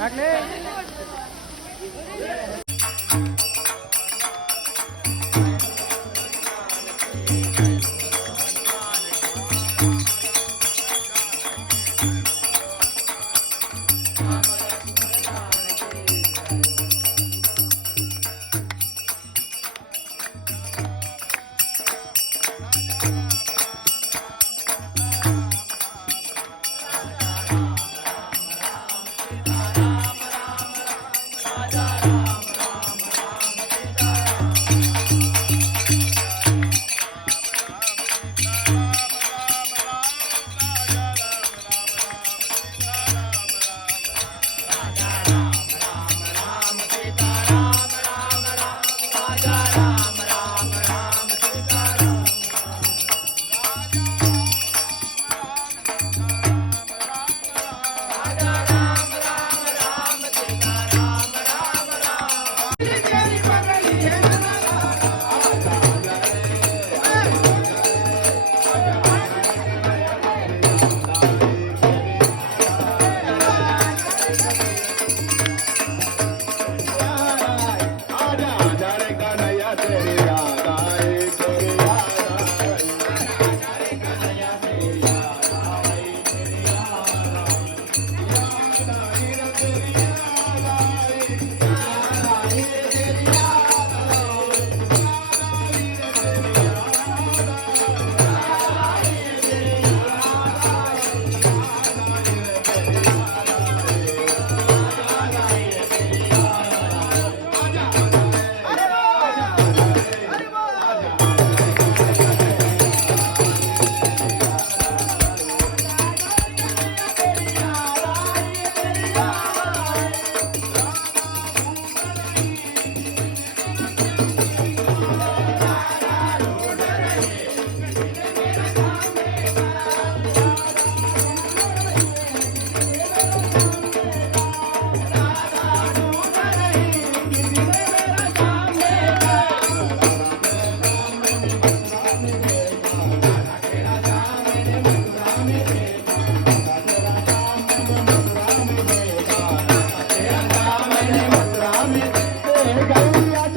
Agnes. Hey,